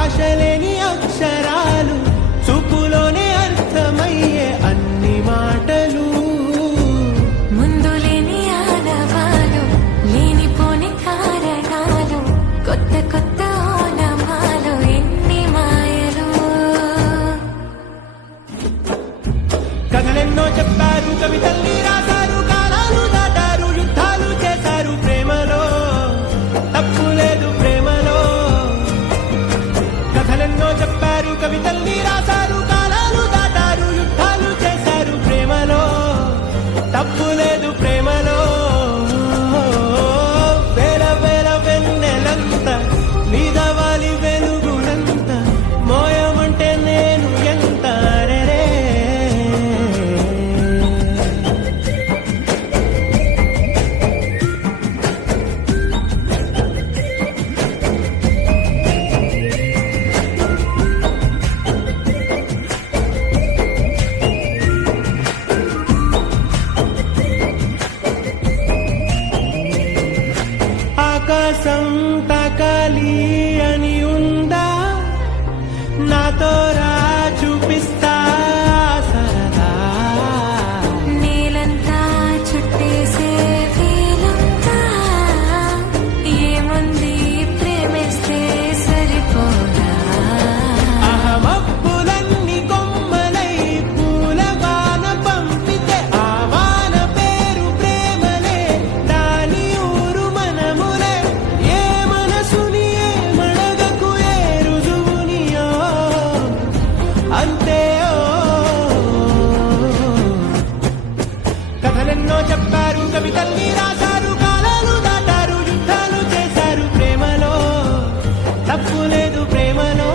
భాషలేని అక్షరాలు చూపులోనే అర్థమయ్యే అన్ని మాటలు ముందు లేని ఆనవాలు లేనిపోని కారణాలు కొత్త కొత్త ఓనమాలు ఎన్ని మాయలు కథలెన్నో చెప్పారు కవితల్ని రాశారు కాలాలు దాటారు యుద్ధాలు చేశారు ప్రేమలో తప్పు లేదు ప్రేమలో కథలెన్నో చెప్పారు కవితల్ని రాశారు కాలాలు దాటారు యుద్ధాలు చేశారు ప్రేమలో తప్పు లేదు ప్రేమలో వేల వేల వెన్నెలంత నీదవాలి వెలుగునంత మోయమంటే నేను ఎంత రెరే ఆకాశం తాకాలి అని ఉందా నాతో రా చూపిస్తా సరదా నీలంతా చుట్టేసే వీలుందా ఏముంది ప్రేమిస్తే సరిపోదా అహమప్పులన్నీ కొమ్మలై పూలవాన పంపితే ఆ వాన పేరు ప్రేమలే దాని ఊరు మనములే ఏ మనసుని ఏ మడగకు ఏ రుజువునియో అంతే కథలెన్నో చెప్పారు కవితల్ని రాశారు కాలాలు దాటారు యుద్ధాలు చేశారు ప్రేమలో తప్పు లేదు ప్రేమలో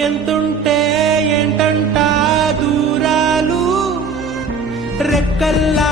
ఎంతుంటే ఏంటంట దూరాలు రెక్కల్లా